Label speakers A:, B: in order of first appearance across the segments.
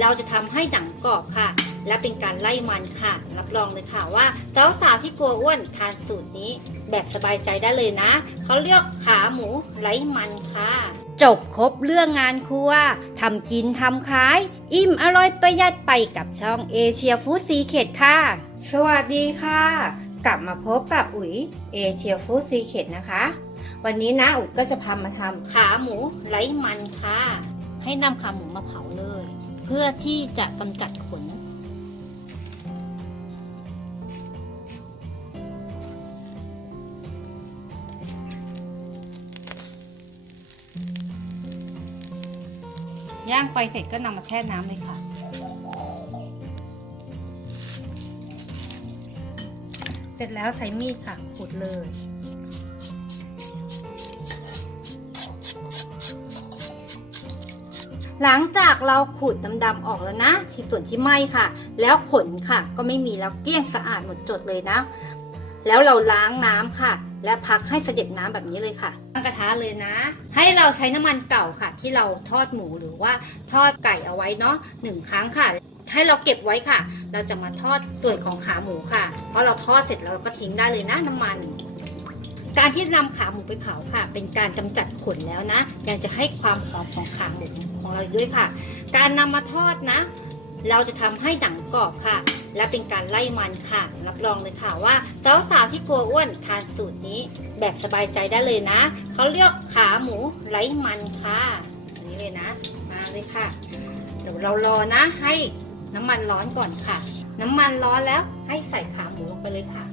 A: เราจะทำให้หนังกรอบค่ะ และเป็นการไล่มันค่ะ รับรองเลยค่ะว่าสาวๆที่กลัวอ้วนทานสูตรนี้ แบบสบายใจได้เลยนะ เขาเรียกขาหมูไร้มันค่ะ จบครบเรื่องงานครัวทำกินทำขาย อิ่มอร่อยประหยัดไปกับช่องเอเชียฟู้ดซีเคดค่ะ สวัสดีค่ะ กลับมาพบกับอุ๋ยเอเชียฟู้ดซีเคดนะคะ วันนี้นะอุ๋ยก็จะพามาทำขาหมูไร้มันค่ะ ให้นำขาหมูมาเผาเลยเพื่อที่จะกำจัดขน ย่างไฟเสร็จก็นำมาแช่น้ำเลยค่ะเสร็จแล้วใช้มีดค่ะขูดเลย หลังจากเราขูดดำๆออกแล้วนะที่ส่วนที่ไหม้ค่ะ แล้วขนค่ะ ก็ไม่มีแล้วเกลี้ยงสะอาดหมดจดเลยนะ แล้วเราล้างน้ำค่ะ และพักให้เสด็จน้ำแบบนี้เลยค่ะตั้งกระทะเลยนะ ให้เราใช้น้ำมันเก่าค่ะ ที่เราทอดหมูหรือว่าทอดไก่เอาไว้เนาะหนึ่งครั้งค่ะ ให้เราเก็บไว้ค่ะ เราจะมาทอดส่วนของขาหมูค่ะ เพราะเราทอดเสร็จเราก็ทิ้งได้เลยนะน้ำมัน การที่นำขาหมูไปเผาค่ะ เป็นการกำจัดขนแล้วนะยังจะให้ความหอมของขาหมูของเราด้วยค่ะ การนำมาทอดนะ เราจะทำให้หนังกรอบค่ะ และเป็นการไล่มันค่ะ รับรองเลยค่ะว่าสาวๆที่กลัวอ้วนทานสูตรนี้แบบสบายใจได้เลยนะเขาเรียกขาหมูไร้มันค่ะอันนี้เลยนะ มาเลยค่ะ เดี๋ยวเรารอนะ ให้น้ำมันร้อนก่อนค่ะ น้ำมันร้อนแล้วให้ใส่ขาหมูลงไปเลยค่ะ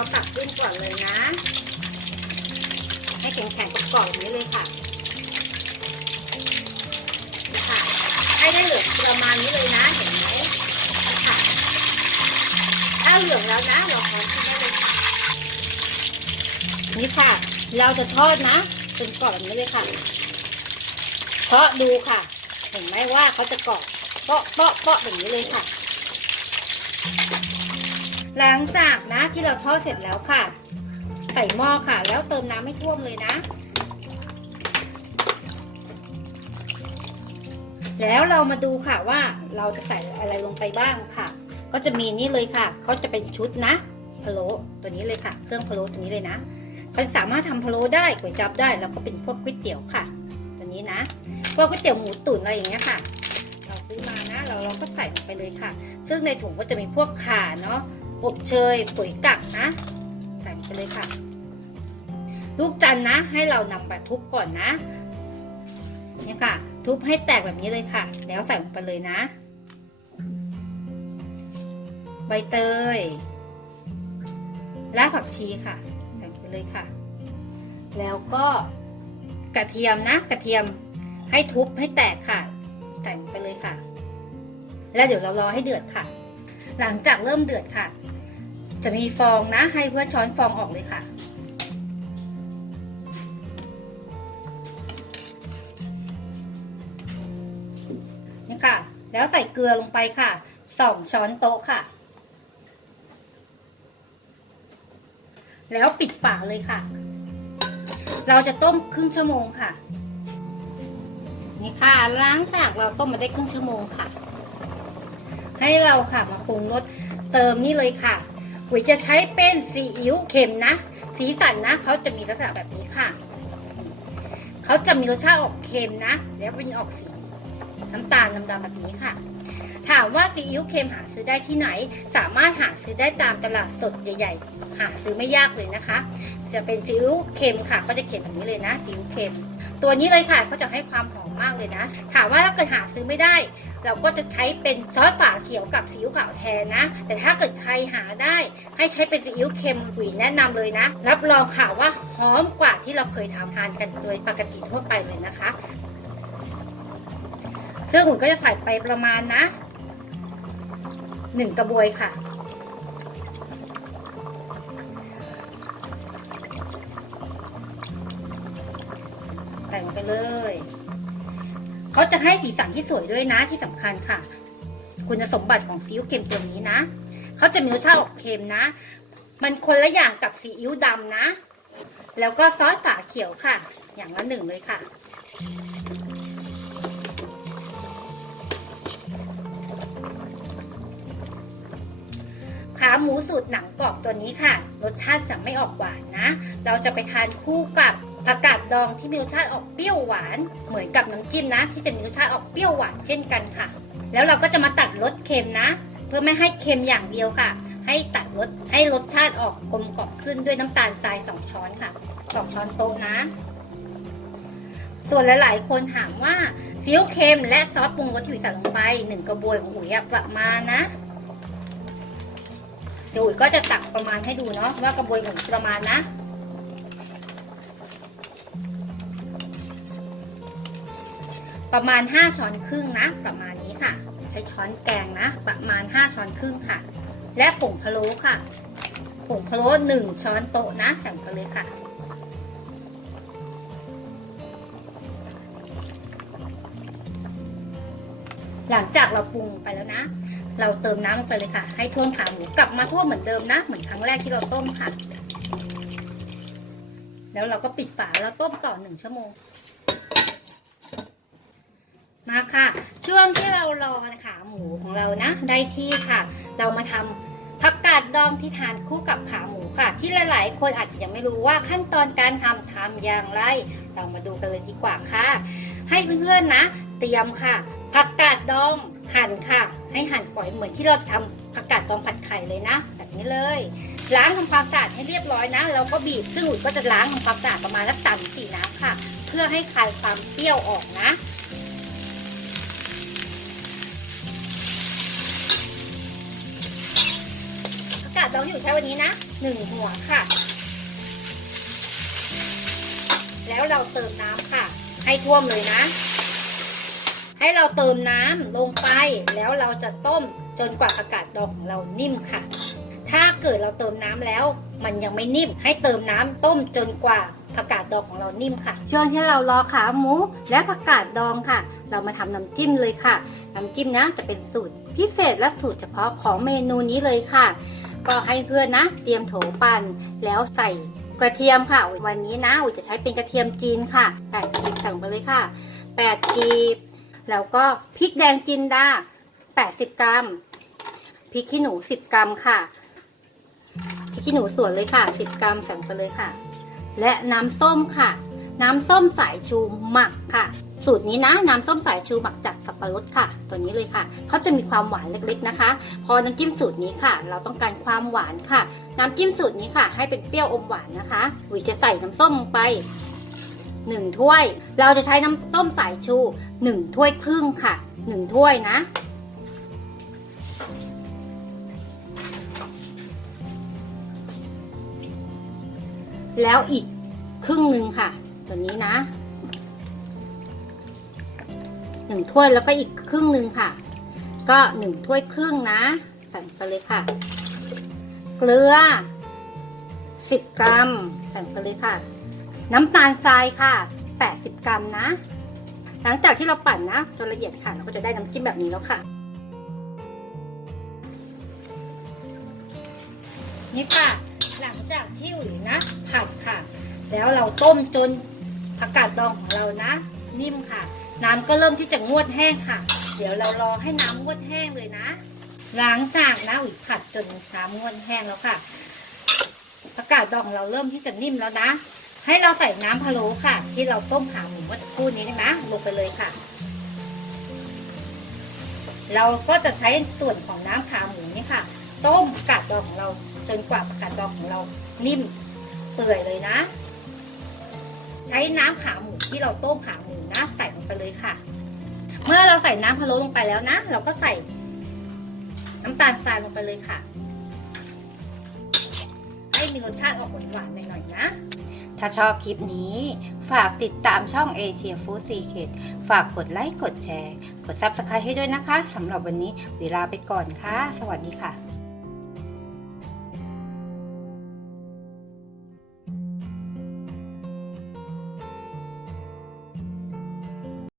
A: เราตักขึ้นก่อนเลยนะ ให้แข็งๆกรอบๆอย่างนี้เลยค่ะนี่ค่ะ ให้ได้เหลืองประมาณนี้เลยนะเห็นไหมค่ะถ้าเหลืองแล้วนะเราพร้อมที่ได้เลยค่ะนี่ค่ะ เราจะทอดนะจนกรอบแบบนี้เลยค่ะเพาะดูค่ะ เห็นไหมว่าเขาจะกรอบเปาะเปาะเปาะแบบนี้เลยค่ะ หลังจากนะที่เราทอดเสร็จแล้วค่ะ ใส่หม้อค่ะ แล้วเติมน้ำให้ท่วมเลยนะ แล้วเรามาดูค่ะว่าเราจะใส่อะไรลงไปบ้างค่ะ ก็จะมีนี่เลยค่ะเขาจะเป็นชุดนะพะโล้ตัวนี้เลยค่ะ เครื่องพะโล้ตัวนี้เลยนะเขาสามารถทำพะโล้ได้ก๋วยจั๊บได้ แล้วก็เป็นพวกก๋วยเตี๋ยวค่ะ ตัวนี้นะพวกก๋วยเตี๋ยวหมูตุ๋นอะไรอย่างเงี้ยค่ะ เราซื้อมานะ เราเราก็ใส่ลงไปเลยค่ะ ซึ่งในถุงก็จะมีพวกข่าเนาะ อบเชยปุ๋ยกักนะใส่ไปเลยค่ะ ลูกจันนะ ให้เรานำไปทุบก่อนนะนี่ค่ะ ทุบให้แตกแบบนี้เลยค่ะ แล้วใส่ลงไปเลยนะ ใบเตยรากผักชีค่ะใส่ไปเลยค่ะ แล้วก็กระเทียมนะ กระเทียมให้ทุบให้แตกค่ะใส่ลงไปเลยค่ะ แล้วเดี๋ยวเรารอให้เดือดค่ะ หลังจากเริ่มเดือดค่ะ จะมีฟองนะ ให้เพื่อช้อนฟองออกเลยค่ะ นี่ค่ะ แล้วใส่เกลือลงไปค่ะสองช้อนโต๊ะค่ะ แล้วปิดฝาเลยค่ะ เราจะต้มครึ่งชั่วโมงค่ะ นี่ค่ะล้างจากเราต้มมาได้ครึ่งชั่วโมงค่ะ ให้เราค่ะมาปรุงรสเติมนี่เลยค่ะ ปุ๋ยจะใช้เป็นซีอิ๊วเค็มนะ สีสันนะเขาจะมีลักษณะแบบนี้ค่ะ เขาจะมีรสชาติออกเค็มนะ แล้วเป็นออกสีน้ำตาลดำๆแบบนี้ค่ะ ถามว่าซีอิ๊วเค็มหาซื้อได้ที่ไหน สามารถหาซื้อได้ตามตลาดสดใหญ่ ๆ หาซื้อไม่ยากเลยนะคะ จะเป็นซีอิ๊วเค็มค่ะก็จะเขียนแบบนี้เลยนะซีอิ๊วเค็ม ตัวนี้เลยค่ะเขาจะให้ความหอมมากเลยนะ ถามว่าถ้าเกิดหาซื้อไม่ได้ เราก็จะใช้เป็นซอสฝาเขียวกับซีอิ๊วขาวแทนนะ แต่ถ้าเกิดใครหาได้ ให้ใช้เป็นซีอิ๊วเค็มหุยแนะนำเลยนะ รับรองค่ะว่าหอมกว่าที่เราเคยทำทานกันโดยปกติทั่วไปเลยนะคะ ซึ่งหุยก็จะใส่ไปประมาณนะหนึ่งกระบวยค่ะใส่ลงไปเลย เขาจะให้สีสันที่สวยด้วยนะที่สำคัญค่ะ คุณสมบัติของซีอิ๊วเค็มตัวนี้นะ เขาจะมีรสชาติออกเค็มนะ มันคนละอย่างกับซีอิ๊วดำนะ แล้วก็ซอสฝาเขียวค่ะ อย่างละหนึ่งเลยค่ะขาหมูสูตรหนังกรอบตัวนี้ค่ะ รสชาติจะไม่ออกหวานนะ เราจะไปทานคู่กับ ผักกาดดองที่มีรสชาติออกเปรี้ยวหวาน เหมือนกับน้ำจิ้มนะ ที่จะมีรสชาติออกเปรี้ยวหวานเช่นกันค่ะ แล้วเราก็จะมาตัดรสเค็มนะ เพื่อไม่ให้เค็มอย่างเดียวค่ะ ให้ตัดรสให้รสชาติออกกลมกล่อมขึ้นด้วยน้ำตาลทรายสองช้อนค่ะสองช้อนโต๊ะนะ ส่วนหลาย ๆ คนถามว่าซีอิ๊วเค็มและซอสปรุงรสที่อุ๋ยใส่ลงไปหนึ่งกระบวยของอุ๋ยประมาณนะเดี๋ยวอุ๋ยก็จะตักประมาณให้ดูเนาะว่ากระบวยของประมาณนะ ประมาณ 5 ช้อนครึ่งนะ ประมาณนี้ค่ะ ใช้ช้อนแกงนะ ประมาณ 5 ช้อนครึ่งค่ะ และผงพะโล้ค่ะ ผงพะโล้หนึ่งช้อนโต๊ะนะใส่ไปเลยค่ะ หลังจากเราปรุงไปแล้วนะ เราเติมน้ำลงไปเลยค่ะ ให้ท่วมขาหมูกลับมาท่วมเหมือนเดิมนะ เหมือนครั้งแรกที่เราต้มค่ะ แล้วเราก็ปิดฝาแล้วต้มต่อหนึ่งชั่วโมง มาค่ะ ช่วงที่เรารอขาหมูของเรานะ ได้ที่ค่ะ เรามาทำผักกาดดองที่ทานคู่กับขาหมูค่ะ ที่หลาย ๆ คนอาจจะยังไม่รู้ว่าขั้นตอนการทำทำอย่างไร เรามาดูกันเลยดีกว่าค่ะ ให้เพื่อนๆนะ เตรียมค่ะผักกาดดองหั่นค่ะ ให้หั่นฝอยเหมือนที่เราทำผักกาดดองผัดไข่เลยนะ แบบนี้เลย ล้างทำความสะอาดให้เรียบร้อยนะแล้วก็บีบซึ่งอุ๋ยก็จะล้างทำความสะอาดประมาณสักสามสี่น้ำค่ะ เพื่อให้คลายความเปรี้ยวออกนะ ผักกาองอยู่ใช้วันนี้นะหนึ่งหัวค่ะ แล้วเราเติมน้ำค่ะ ให้ท่วมเลยนะ ให้เราเติมน้ำลงไป แล้วเราจะต้มจนกว่าผักาดดองของเรานิ่มค่ะ ถ้าเกิดเราเติมน้ำแล้ว มันยังไม่นิ่ม ให้เติมน้ำต้มจนกว่าผักกาดดองของเรานิ่มค่ะ ช่วงที่เรารอขาหมูและผักกาดดองค่ะ เรามาทำน้ำจิ้มเลยค่ะ น้ำจิ้มนะจะเป็นสูตรพิเศษและสูตรเฉพาะของเมนูนี้เลยค่ะ ก็ให้เพื่อนนะ เตรียมโถปั่นแล้วใส่กระเทียมค่ะ วันนี้นะอุ๋ยจะใช้เป็นกระเทียมจีนค่ะ8กีบสั่งไปเลยค่ะ8กีบ แล้วก็พริกแดงจินดา80กรัมพริกขี้หนู10กรัมค่ะพริกขี้หนูส่วนเลยค่ะ10กรัมสั่งไปเลยค่ะ และน้ำส้มค่ะ น้ำส้มสายชูหมักค่ะ สูตรนี้นะน้ำส้มสายชูหมักจากสับปะรดค่ะ ตัวนี้เลยค่ะเขาจะมีความหวานเล็กๆนะคะ พอน้ำจิ้มสูตรนี้ค่ะ เราต้องการความหวานค่ะ น้ำจิ้มสูตรนี้ค่ะ ให้เป็นเปรี้ยวอมหวานนะคะอุ๋ยจะใส่น้ำส้มลงไปหนึ่งถ้วย เราจะใช้น้ำส้มสายชูหนึ่งถ้วยครึ่งค่ะหนึ่งถ้วยนะ แล้วอีกครึ่งหนึ่งค่ะ ตัวนี้นะหนึ่งถ้วยแล้วก็อีกครึ่งหนึ่งค่ะ ก็หนึ่งถ้วยครึ่งนะใส่ไปเลยค่ะ เกลือสิบกรัมใส่ไปเลยค่ะ น้ำตาลทรายค่ะแปดสิบกรัมนะ หลังจากที่เราปั่นนะจนละเอียดค่ะเราก็จะได้น้ำจิ้มแบบนี้แล้วค่ะนี่ค่ะ หลังจากที่อุ๋ยนะผัดค่ะ แล้วเราต้มจน ผักกาดดองของเรานะ นิ่มค่ะ น้ำก็เริ่มที่จะงวดแห้งค่ะ เดี๋ยวเรารอให้น้ำงวดแห้งเลยนะหลังจากนะอุ๋ยผัดจนน้ำงวดแห้งแล้วค่ะผักกาดดองเราเริ่มที่จะนิ่มแล้วนะ ให้เราใส่น้ำพะโล้ค่ะ ที่เราต้มขาหมูเมื่อสักครู่นี้นะลงไปเลยค่ะ เราก็จะใช้ส่วนของน้ำขาหมูนี่ค่ะ ต้มผักกาดดองของเราจนกว่าผักกาดดองของเรานิ่มเปื่อยเลยนะ ใช้น้ำขาหมูที่เราต้มขาหมูนะใส่ลงไปเลยค่ะ เมื่อเราใส่น้ำพะโล้ลงไปแล้วนะ เราก็ใส่น้ำตาลทรายลงไปเลยค่ะ ให้มีรสชาติออกหวานๆหน่อยๆนะ ถ้าชอบคลิปนี้ ฝากติดตามช่อง a อเชียฟู้ดซีเคดฝากกดไลค์กดแชร์ กด Subscribe ให้ด้วยนะคะสำหรับวันนี้เวลาไปก่อนค่ะ สวัสดีค่ะ